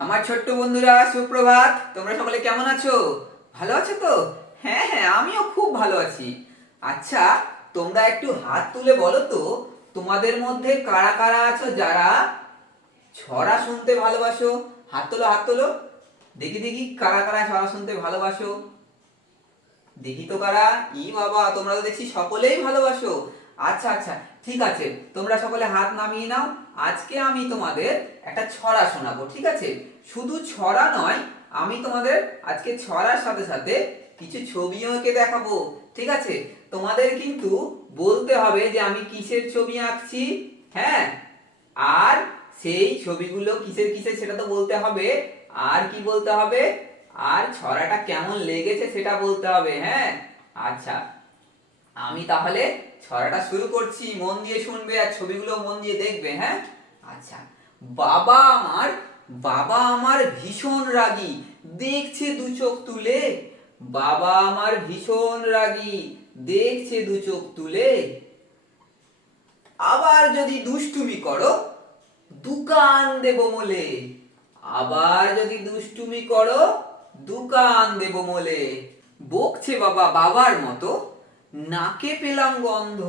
আমার ছোট্ট বন্ধুরা সুপ্রভাত। তোমরা সকলে কেমন আছো? ভালো আছো তো? হ্যাঁ হ্যাঁ, আমিও খুব ভালো আছি। আচ্ছা, তোমরা একটু হাত তুলে বলো তো, তোমাদের মধ্যে কারা কারা আছো যারা ছড়া শুনতে ভালোবাসো? হাত তোলো, হাত তোলো। দেখি দেখি কারা কারা ছড়া শুনতে ভালোবাসো। দেখি তো কারা। ই বাবা, তোমরা তো দেখছি সকলেই ভালোবাসো। আচ্ছা আচ্ছা, ঠিক আছে, তোমরা সকলে হাত নামিয়ে নাও। আজকে আমি তোমাদের একটা ছড়া শোনাবো, ঠিক আছে? শুধু ছড়া নয়, আমি তোমাদের আজকে ছড়ার সাথে সাথে কিছু ছবিও এঁকে দেখাবো, ঠিক আছে? তোমাদের কিন্তু বলতে হবে যে আমি কিসের ছবি আঁকছি। হ্যাঁ, আর সেই ছবিগুলো কিসের কিসের সেটা তো বলতে হবে। আর কি বলতে হবে? আর ছড়াটা কেমন লেগেছে সেটা বলতে হবে। হ্যাঁ, আচ্ছা, আমি তাহলে ছড়াটা শুরু করছি। মন দিয়ে শুনবে আর ছবিগুলো মন দিয়ে দেখবে। হ্যাঁ, আচ্ছা। বাবা আমার, বাবা আমার ভীষণ রাগী, দেখছে দু চোখ তুলে। বাবা আমার ভীষণ রাগী, দেখছে দু চোখ তুলে। আবার যদি দুষ্টুমি করো, দুকান দেব মোলে। আবার যদি দুষ্টুমি করো, দুকান দেব মোলে। বকছে বাবা বাবার মতো, নাকে পেলাম গন্ধ।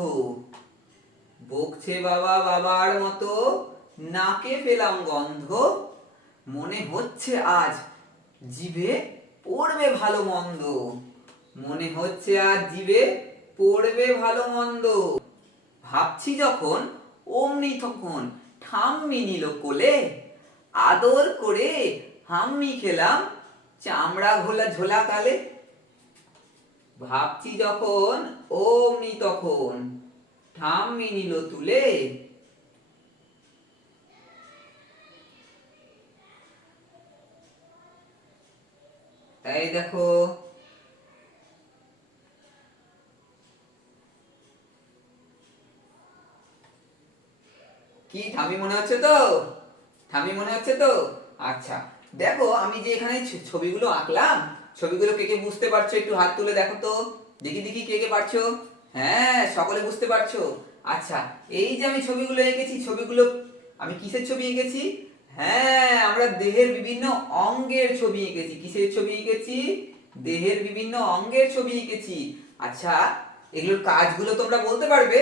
বকছে বাবা বাবার মতো, নাকে পেলাম গন্ধ। মনে হচ্ছে আজ জিভে পড়বে ভালো মন্দ। মনে হচ্ছে আজ জিভে পড়বে ভালো মন্দ। ভাবছি যখন, অমনি তখন ঠাম্মি নিল কোলে। আদর করে হাম্মি খেলাম চামড়া ঘোলা ঝোলা কালে। ভাবছি যখন, অমনি তখন ঠাম্মি নিল তুলে। এই দেখো। কি ঠাম্মি মনে হচ্ছে তো? ঠাম্মি মনে হচ্ছে তো? আচ্ছা, দেখো আমি যে এখানে ছবিগুলো আঁকলাম, ছবিগুলো কে কে বুঝতে পারছো একটু হাত তুলে দেখো তো। দেখি দেখি কে কে পারছো। হ্যাঁ, সকলে বুঝতে পারছো। আচ্ছা, এই যে আমি ছবিগুলো এঁকেছি, ছবিগুলো আমি কিসের ছবি এঁকেছি? হ্যাঁ, আমরা দেহের বিভিন্ন অঙ্গের ছবি এঁকেছি। কিসের ছবি এঁকেছি? দেহের বিভিন্ন অঙ্গের ছবি এঁকেছি। আচ্ছা, এগুলোর কাজগুলো তোমরা বলতে পারবে?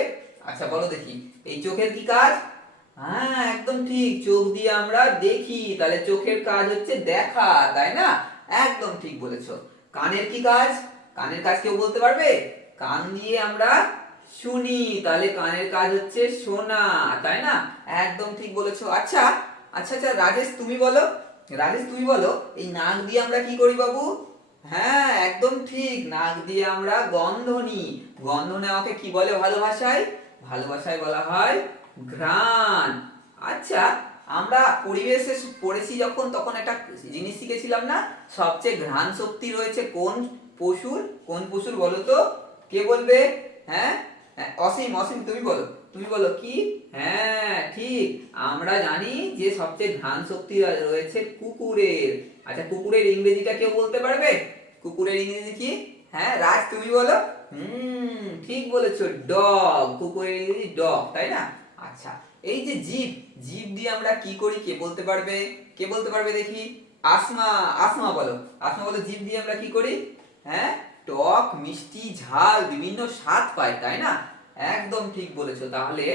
আচ্ছা বলো দেখি, এই চোখের কি কাজ? হ্যাঁ, একদম ঠিক, চোখ দিয়ে আমরা দেখি, তাহলে চোখের কাজ হচ্ছে দেখা, তাই না? একদম ঠিক বলেছো। কানের কি কাজ? কানের কাজ কেউ বলতে পারবে? কান দিয়ে আমরা শুনি, তাহলে কানের কাজ হচ্ছে শোনা, তাই না? একদম ঠিক বলেছো। আচ্ছা আচ্ছা আচ্ছা, রাজেশ তুমি বলো। রাজেশ তুমি বলো, এই নাক দিয়ে আমরা কি করি বাবু? হ্যাঁ, একদম ঠিক, নাক দিয়ে আমরা গন্ধ নিই। গন্ধ নেওয়াকে কি বলে ভালো ভাষায়? ভালো ভাষায় বলা হয় ঘ্রাণ। আচ্ছা, আমরা পরিবেশে পড়েছি যখন, তখন একটা জিনিস শিখেছিলাম না, সবচেয়ে ঘ্রাণ শক্তি রয়েছে কোন পশুর? কোন পশুর বলো তো? কে বলবে? হ্যাঁ হ্যাঁ, অসীম, অসীম তুমি বলো। তুমি বলো কি? হ্যাঁ ঠিক, আমরা জানি যে সবচেয়ে ঘ্রাণ শক্তি রয়েছে কুকুরের। আচ্ছা, কুকুরের ইংরেজিটা কেউ বলতে পারবে? কুকুরের ইংরেজি কি? হ্যাঁ, রাজ তুমি বলো। ঠিক বলেছো, ডগ। কুকুরের ইংরেজি ডগ, তাই না? আচ্ছা, এই যে জিভ, জিভ দিয়ে আমরা কি করি কে বলতে পারবে? কে বলতে পারবে দেখি? আসমা, আসমা বলো। আসমা বলো, জিভ দিয়ে আমরা কি করি? হ্যাঁ, টক মিষ্টি ঝাল বিভিন্ন স্বাদ পাই, তাই না? একদম ঠিক বলেছো। তাহলে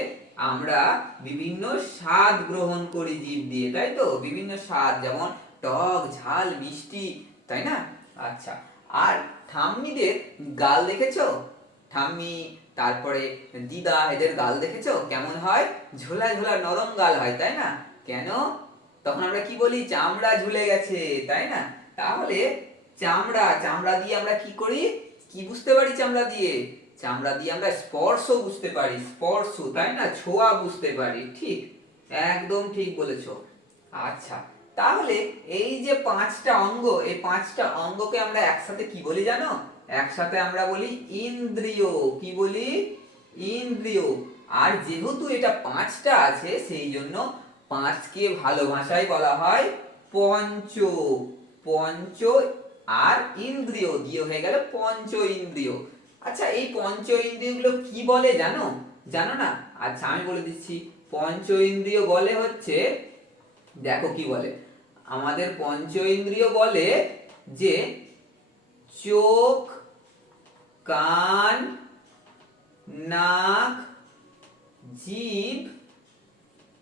আমরা বিভিন্ন স্বাদ গ্রহণ করি জিভ দিয়ে, তাই তো? বিভিন্ন স্বাদ, যেমন টক ঝাল মিষ্টি, তাই না? আচ্ছা, আর ঠাম্মিদের গাল দেখেছো? ঠাম্মি, তারপরে দিদা, এদের গাল দেখেছো কেমন হয়? ঝোলা ঝোলা নরম গাল হয়, তাই না? কেন? তখন আমরা কি বলি? চামড়া ঝুলে গেছে, তাই না? তাহলে চামড়া, চামড়া দিয়ে আমরা কি করি? কি বুঝতে পারি চামড়া দিয়ে? চামড়া দিয়ে আমরা স্পর্শ বুঝতে পারি, স্পর্শ, তাই না? ছোঁয়া বুঝতে পারি, ঠিক। একদম ঠিক বলেছো। আচ্ছা, তাহলে এই যে পাঁচটা অঙ্গ, এই পাঁচটা অঙ্গকে আমরা একসাথে কি বলি জানো? একসাথে আমরা বলি ইন্দ্রিয়। কি বলি? ইন্দ্রিয়। আর যেহেতু এটা পাঁচটা আছে, সেই জন্য পাঁচকে ভালো ভাষায় বলা হয় পঞ্চ। পঞ্চ আর ইন্দ্রিয় দিয়ে হয়ে গেল পঞ্চ ইন্দ্রিয়। আচ্ছা, এই পঞ্চ ইন্দ্রিয় গুলো কি বলে জানো? জানো না? আচ্ছা, আমি বলে দিচ্ছি। পঞ্চ ইন্দ্রিয় বলে হচ্ছে, দেখো কি বলে, আমাদের পঞ্চ ইন্দ্রিয় বলে যে চোখ, কান, নাক, জিভ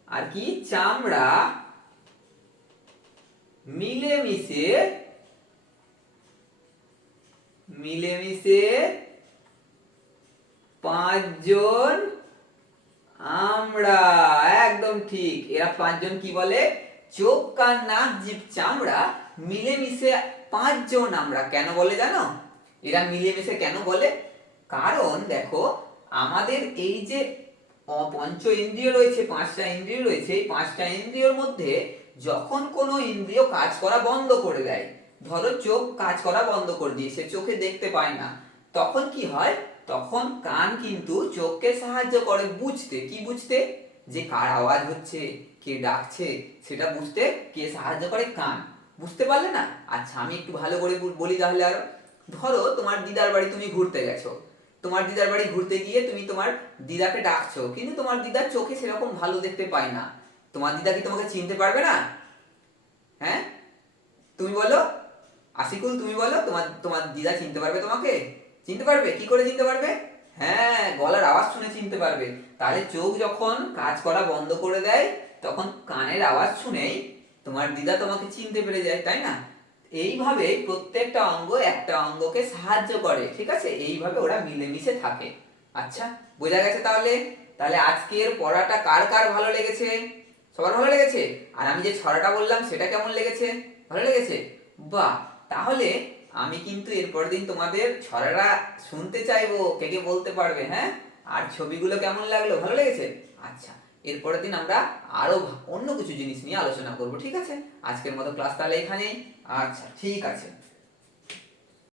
আর কি চামড়া মিলেমিশে মিলেমিশে পাঁচজন আমরা। একদম ঠিক, এরা পাঁচজন কি বলে? চোখ, কান, নাক, জিভ, চামড়া মিলেমিশে পাঁচজন আমরা। কেন বলে জানো এরা মিলেমিশে কেন বলে? কারণ দেখো, আমাদের এই যে পঞ্চ ইন্দ্রিয় রয়েছে, পাঁচটা ইন্দ্রিয় রয়েছে, এই পাঁচটা ইন্দ্রিয়র মধ্যে যখন কোনো ইন্দ্রিয় কাজ করা বন্ধ করে দেয়, ধরো চোখ কাজ করা বন্ধ করে দিয়েছে, চোখে দেখতে পায় না, তখন কি হয়? তখন কান কিন্তু চোখকে সাহায্য করে বুঝতে। কি বুঝতে? যে কার আওয়াজ হচ্ছে, কে ডাকছে, সেটা বুঝতে কে সাহায্য করে? কান। বুঝতে পারলে না? আচ্ছা, আমি একটু ভালো করে বলি তাহলে আরো। ধরো তোমার দিদার বাড়ি তুমি ঘুরতে গেছো, তোমার দিদার বাড়ি ঘুরতে গিয়ে তুমি তোমার দিদাকে ডাকছো, কিন্তু তোমার দিদার চোখে সেরকম ভালো দেখতে পায় না, তোমার দিদা কি তোমাকে চিনতে পারবে না? হ্যাঁ, তুমি বলো, আশিকুল তুমি বলো, তোমার তোমার দিদা চিনতে পারবে তোমাকে? চিনতে পারবে? কি করে চিনতে পারবে? হ্যাঁ, গলার আওয়াজ শুনে চিনতে পারবে। তাহলে চোখ যখন কাজ করা বন্ধ করে দেয়, তখন কানের আওয়াজ শুনেই তোমার দিদা তোমাকে চিনতে পেরে যায়, তাই না? এইভাবে প্রত্যেকটা অঙ্গ একটা অঙ্গকে সাহায্য করে, ঠিক আছে? এইভাবে ওরা মিলেমিশে থাকে। আচ্ছা, বোঝা গেছে তাহলে? তাহলে আজকের পড়াটা কার কার ভালো লেগেছে? সবার ভালো লেগেছে? আর আমি যে ছড়াটা বললাম সেটা কেমন লেগেছে? ভালো লেগেছে? বাহ! তাহলে আমি কিন্তু এরপরের দিন তোমাদের ছড়াটা শুনতে চাইবো, কে কে বলতে পারবে? হ্যাঁ, আর ছবিগুলো কেমন লাগলো? ভালো লেগেছে? আচ্ছা, এরপরের দিন আমরা আরো অন্য কিছু জিনিস নিয়ে আলোচনা করব, ঠিক আছে? আজকের মতো ক্লাস তাহলে এখানেই। আচ্ছা, ঠিক আছে।